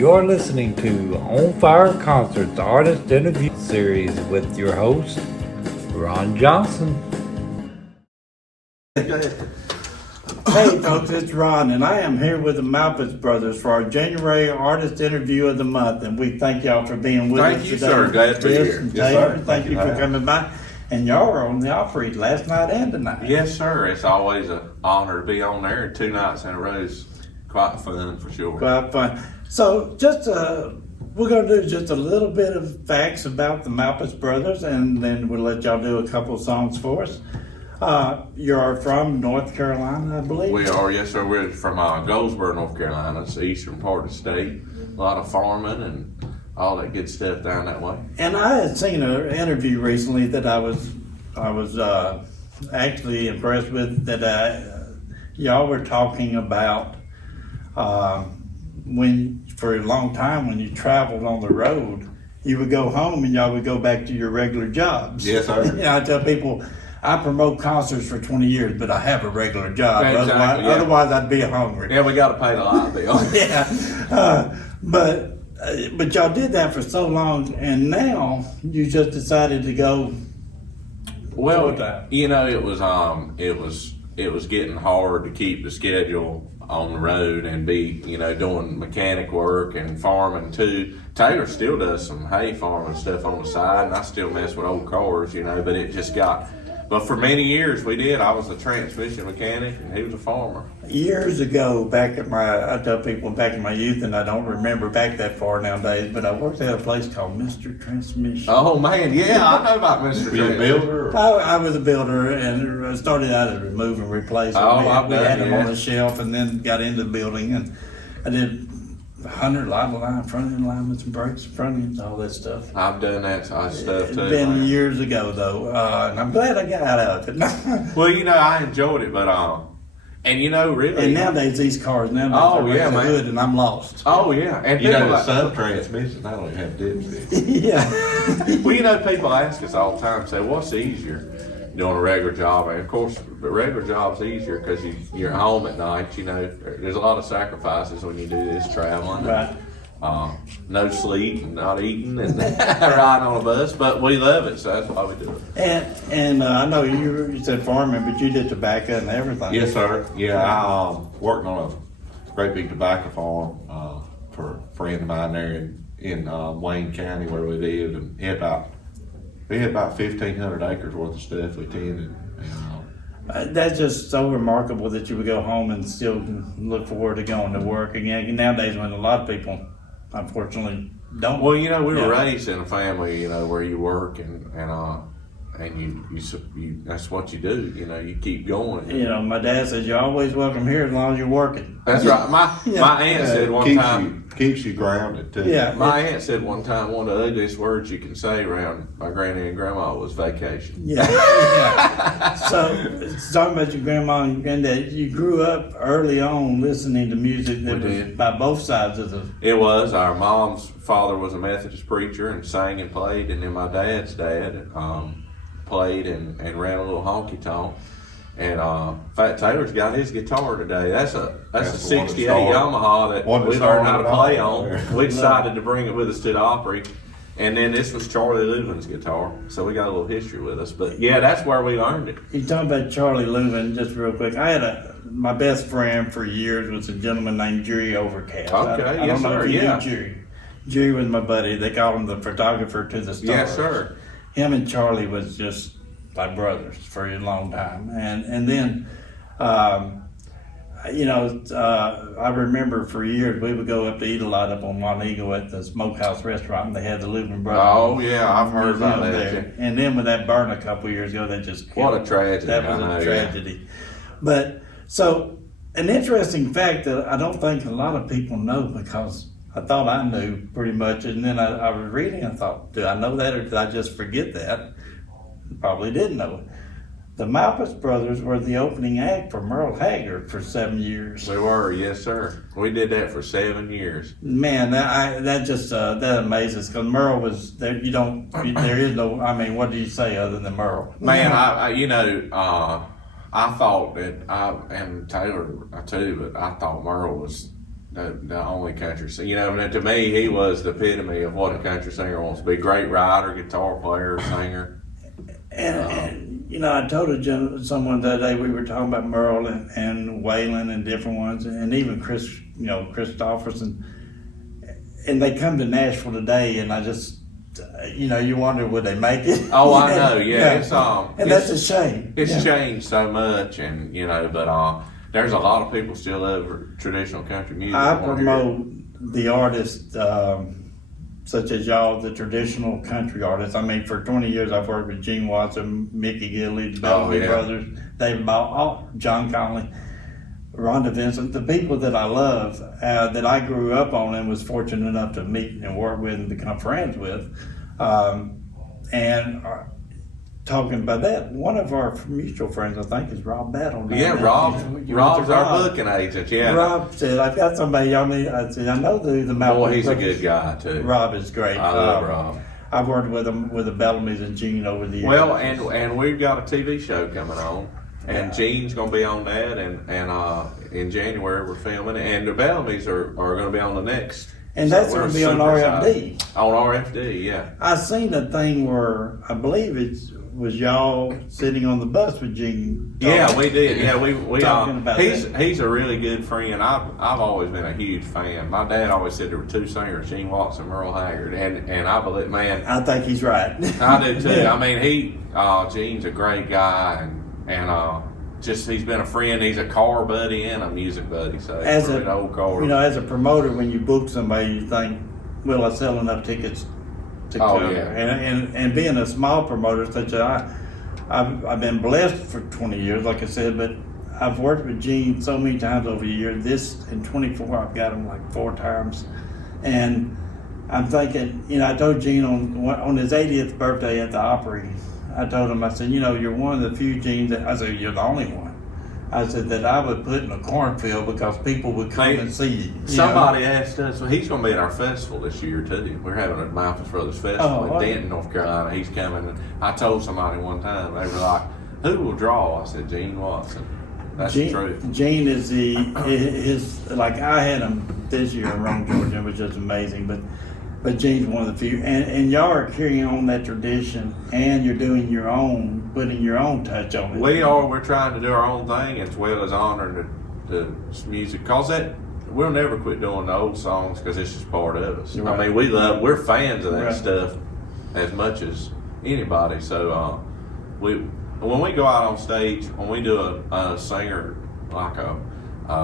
You're listening to On Fire Concerts Artist Interview Series with your host, Ron Johnson. Hey folks, it's Ron, and I am here with the Malpass Brothers for our January Artist Interview of the Month, and we thank y'all for being with us today. Thank you, sir. Glad to be here. Yes, sir. Thank you for coming by. And y'all were on the Opry last night and tonight. Yes, sir. It's always an honor to be on there. 2 nights in a row is quite fun for sure. Quite fun. So, we're going to do just a little bit of facts about the Malpass Brothers, and then we'll let y'all do a couple of songs for us. You're from North Carolina, I believe? We are, yes, sir. We're from Goldsboro, North Carolina. It's the eastern part of the state. A lot of farming and all that good stuff down that way. And I had seen an interview recently that I was actually impressed with, that y'all were talking about when, for a long time, when you traveled on the road, you would go home and y'all would go back to your regular jobs. Yes, sir. You know, I tell people, I promote concerts for 20 years, but I have a regular job. Exactly, Otherwise, I'd be hungry. Yeah, we got to pay the light bill. Yeah. But y'all did that for so long, and now you just decided to go. Well, you know, it was getting hard to keep the schedule on the road and be, you know, doing mechanic work and farming too. Taylor still does some hay farming stuff on the side, and I still mess with old cars, you know, but it just got. But for many years we did. I was a transmission mechanic and he was a farmer. Years ago, I tell people back in my youth, and I don't remember back that far nowadays, but I worked at a place called Mr. Transmission. Oh man, yeah, I know about Mr. Transmission. Builder? I was a builder, and I started out as remove and replace. We had them on the shelf, and then got into building, and I did 100 line, front end alignments and brakes, front ends, all that stuff. I've done that stuff too. It's been years ago though, and I'm glad I got out of it. Well, you know, I enjoyed it, but and you know, really. And nowadays these cars, man, good, and I'm lost. Oh yeah, and You know, the sub transmission, I don't have dipstick. Yeah. Well, you know, people ask us all the time, say, "What's easier, doing a regular job?" And of course, the regular job's easier because you're home at night. You know, there's a lot of sacrifices when you do this traveling. Right. No sleep, and not eating, and riding on a bus. But we love it, so that's why we do it. And I know you said farming, but you did tobacco and everything. Yes, sir. Yeah, I worked on a great big tobacco farm for a friend of mine there in Wayne County where we lived, and we had about 1,500 acres worth of stuff we tended. That's just so remarkable that you would go home and still look forward to going to work again. Nowadays, when a lot of people, unfortunately, don't. Well, you know, we were raised in a family, you know, where you work and you that's what you do. You know, you keep going. You know, my dad says you're always welcome here as long as you're working. That's right. My aunt said one time. Keeps you grounded too. Yeah. My aunt said one time one of the ugliest words you can say around my granny and grandma was vacation. Yeah. Yeah. So, talking about your grandma and your granddad, you grew up early on listening to music that was by both sides of the. It was. Our mom's father was a Methodist preacher and sang and played, and then my dad's dad played and ran a little honky tonk. And Fat Taylor's got his guitar today. That's a '68 Yamaha that we learned how to play on. We decided to bring it with us to the Opry, and then this was Charlie Leuven's guitar. So we got a little history with us. But yeah, that's where we learned it. You talking about Charlie Leuven, just real quick. I had my best friend for years was a gentleman named Jerry Overcast. Okay, I don't know if you knew Jerry. Jerry was my buddy. They called him the photographer to the stars. Yes, sir. Him and Charlie was just like brothers for a long time, and then I remember for years we would go up to eat a lot up on Montego at the Smokehouse restaurant, and they had the Leuven Brothers. Oh yeah, I've heard about that. There. And then when that burned a couple years ago, they just what a tragedy. That was a tragedy. Yeah. But so an interesting fact that I don't think a lot of people know, because I thought I knew pretty much, and then I was reading and thought, do I know that or did I just forget that? Probably didn't know it. The Malpass Brothers were the opening act for Merle Haggard for 7 years. We were, yes, sir. We did that for 7 years. Man, that amazes, because Merle was there. There is no. I mean, what do you say other than Merle? Man, I thought that and Taylor too, but I thought Merle was the only country singer. You know, and to me, he was the epitome of what a country singer wants to be. Great writer, guitar player, singer. And you know, I told someone the other day, we were talking about Merle and Waylon and different ones, and even Chris, you know, Christopherson. And they come to Nashville today, and I just, you know, you wonder would they make it? Oh, I know, yeah. And that's a shame. It's changed so much, and you know, but there's a lot of people still love traditional country music. I promote the artists such as y'all, the traditional country artists. I mean, for 20 years I've worked with Gene Watson, Mickey Gilley, the Bellamy Brothers, David Ball, John Conley, Rhonda Vincent, the people that I love, that I grew up on and was fortunate enough to meet and work with and become friends with. Talking about that, one of our mutual friends, I think, is Rob Battle. Yeah, Rob's our booking agent. Yeah, Rob said, "I've got somebody y'all need." I said, "I know the Malpass." Boy, he's a good guy too. Rob is great. I love Rob. I've worked with him with the Bellamy's and Gene over the years. Well, and we've got a TV show coming on, and Gene's going to be on that, and in January we're filming, and the Bellamy's are going to be on the next. And that's going to be on RFD. On RFD, yeah. I seen a thing where I believe it was y'all sitting on the bus with Gene. Yeah, we did. Yeah, we talking about he's a really good friend. I've always been a huge fan. My dad always said there were two singers, Gene Watson, Merle Haggard, and I believe, man. I think he's right. I do too. Yeah. I mean, Gene's a great guy, and just he's been a friend. He's a car buddy and a music buddy. So as an old car. You know, as a promoter, when you book somebody, you think, will I sell enough tickets to cover? Yeah. And being a small promoter, such I've been blessed for 20 years, like I said, but I've worked with Gene so many times over the years. This in 24, I've got him like 4 times, and I'm thinking, you know, I told Gene on his 80th birthday at the Opry. I told him, I said, you know, you're one of the few Genes that, I said, you're the only one. I said that I would put in a cornfield because people would come and see you. Somebody asked us, well, he's going to be at our festival this year too. We're having a Malpass Brothers festival in Denton, North Carolina. He's coming. And I told somebody one time, they were like, who will draw? I said, Gene Watson. That's the truth. Gene is his, like I had him this year in Rome, Georgia, which is amazing, but Gene's one of the few, and y'all are carrying on that tradition, and you're doing your own, putting your own touch on it. We're trying to do our own thing as well as honoring the music, cause we'll never quit doing the old songs because it's just part of us. Right. I mean, we're fans of that stuff as much as anybody. So when we go out on stage, when we do a singer like a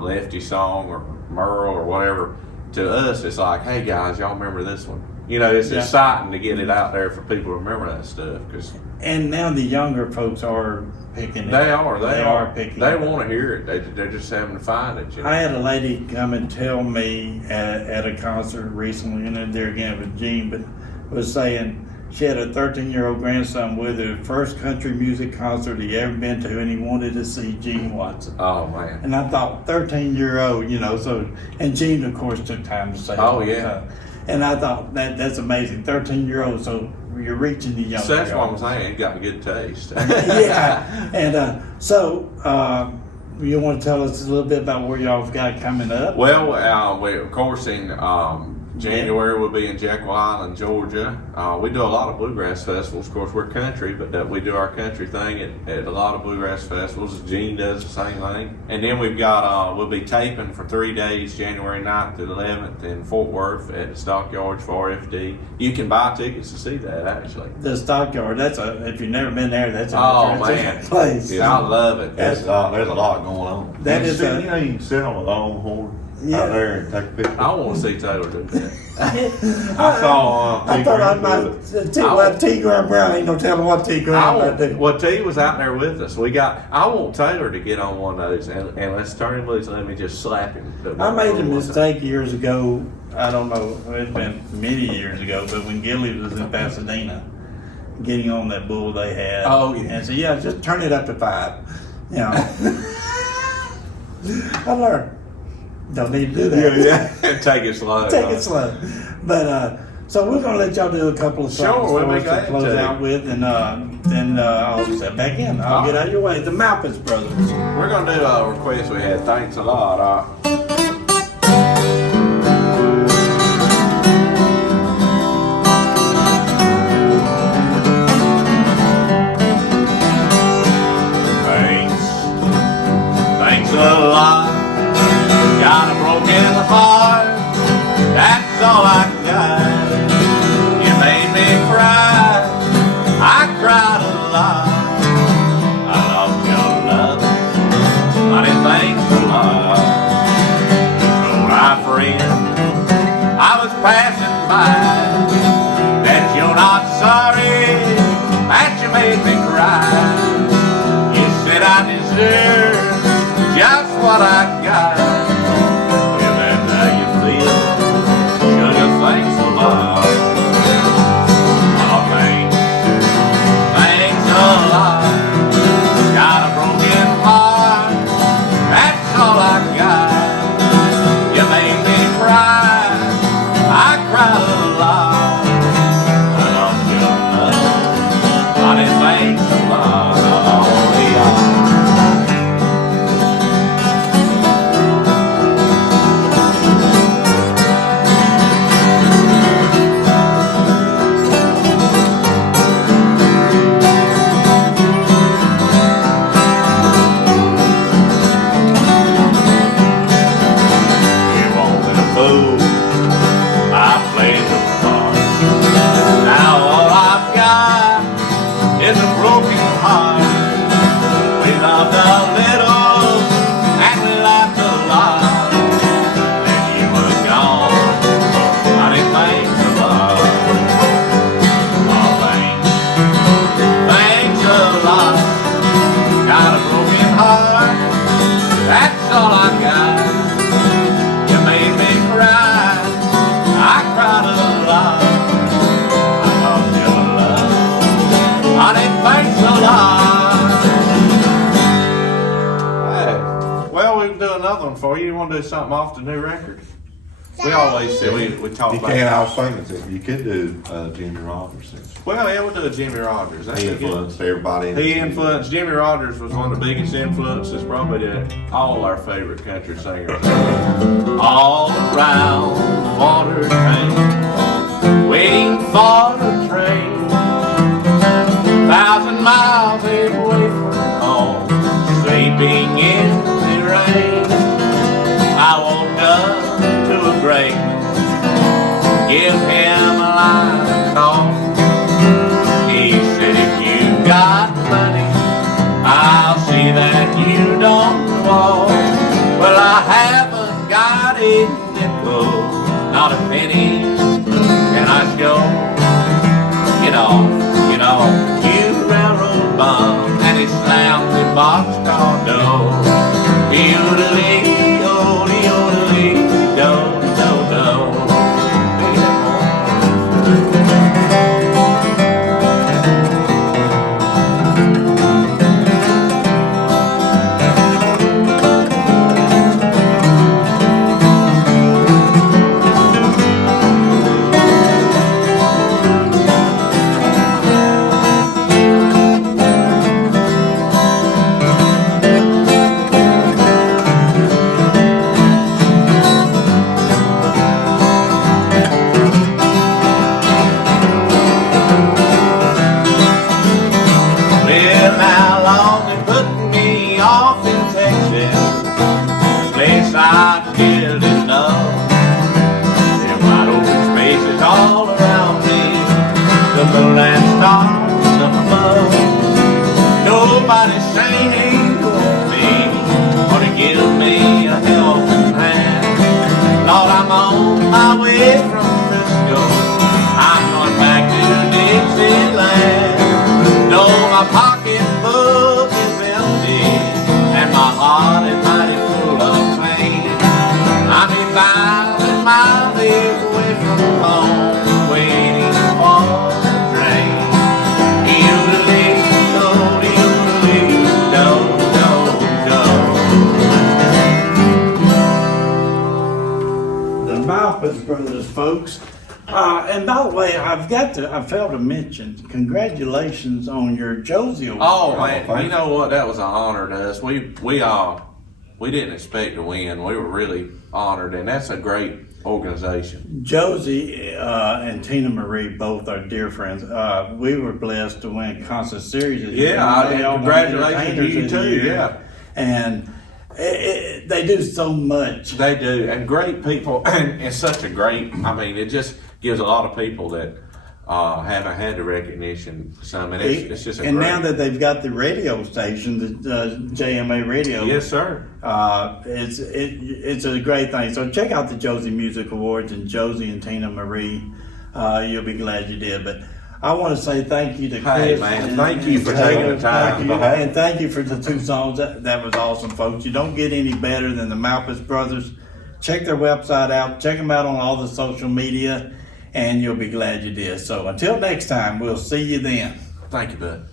Lefty song or Merle or whatever, to us, it's like, hey guys, y'all remember this one? You know, it's exciting to get it out there for people to remember that stuff. And now the younger folks are picking it. They are picking They it. want to hear it. They're just having to find it. You know? I had a lady come and tell me at a concert recently, and then there again with Gene, but was saying she had a 13-year-old grandson with her, first country music concert he ever been to, and he wanted to see Gene Watson. Oh man! And I thought, 13-year-old, you know, so, and Gene of course took time to say it. Oh yeah. And I thought that's amazing, 13-year-old. So you're reaching the young. So that's what I'm saying. He got good taste. Yeah, and so you want to tell us a little bit about where y'all got coming up? Well, of course in January we'll be in Jekyll Island, Georgia. We do a lot of bluegrass festivals. Of course, we're country, but we do our country thing at a lot of bluegrass festivals. Gene does the same thing. And then we've got, we'll be taping for 3 days, January 9th through the 11th in Fort Worth at the Stockyards for RFD. You can buy tickets to see that, actually. The Stockyard, if you've never been there, that's an man. place. Yeah, I love it. There's a lot going on. You can sit on a longhorn out there and take a picture. I want to see Taylor do that. I saw I thought I might T. Graham Brown. Ain't no telling what T. Graham might do. Well, T was out there with us. I want Taylor to get on one of those and let's turn him loose and let me just slap him. I made a mistake years ago. I don't know. It's been many years ago, but when Gilly was in Pasadena, getting on that bull they had. Oh yeah. And so just turn it up to 5. You know. I learned. Don't need to do that. Yeah. Take it slow. Take it slow. But so we're gonna let y'all do a couple of songs for us to close out with, and then I'll step back in. I'll get out of your way. The Malpass Brothers. We're gonna do a request we had. Thanks a lot. that's all I got. You made me cry, I cried a lot. I lost your love, honey, thanks a lot. Told our friend I was passing by that you're not sorry that you made me cry. You said I deserve just what I got. If that's how you feel, sugar, thanks a lot. Oh, thanks a lot. Got a broken heart, that's all I got. You made me cry, I cried a lot. I lost your love, honey, thanks a lot. For you want to do something off the new record? We always say we talk You about. can, I was thinking that you could do Jimmy Rogers. Well, yeah, we'll do a Jimmy Rogers. That's He a good- influenced everybody. He influenced. Jimmy Rogers was one of the biggest influences, probably to all our favorite country singers. All around the water tank, waiting for the train, 1,000 miles away from home, sleeping in the rain. I woke up to a great give him a line call. He said, if you got money, I'll see that you don't walk. Well, I haven't got a nickel, not a penny, and I sure get off, you railroad bum. And he slammed the boxcar door. Yodeling, yodeling, do, do, do. Nobody's saying ain't gonna be or to give me a helping hand. Lord, I'm on my way from Frisco. I'm going back to Dixieland. No, my pocketbook is empty and my heart is mighty full of pain. I'm 1,000 miles away from home, waiting for the train. Malpass Brothers, folks. And by the way, I failed to mention, congratulations on your Josie Award. Oh man, you know what? That was an honor to us. We didn't expect to win. We were really honored, and that's a great organization. Josie and Tina Marie both are dear friends. We were blessed to win concert series. Yeah, congratulations to you too. Yeah, They do so much. They do, and great people, and it's such a great. I mean, it just gives a lot of people that haven't had the recognition. Some, and it's just a and great. now that they've got the radio station, the JMA radio. Yes, sir. It's a great thing. So check out the Josie Music Awards and Josie and Tina Marie. You'll be glad you did. But I want to say thank you to Chris. Hey, man, thank you for taking the time. And thank you for the 2 songs. That was awesome, folks. You don't get any better than the Malpass Brothers. Check their website out. Check them out on all the social media, and you'll be glad you did. So until next time, we'll see you then. Thank you, bud.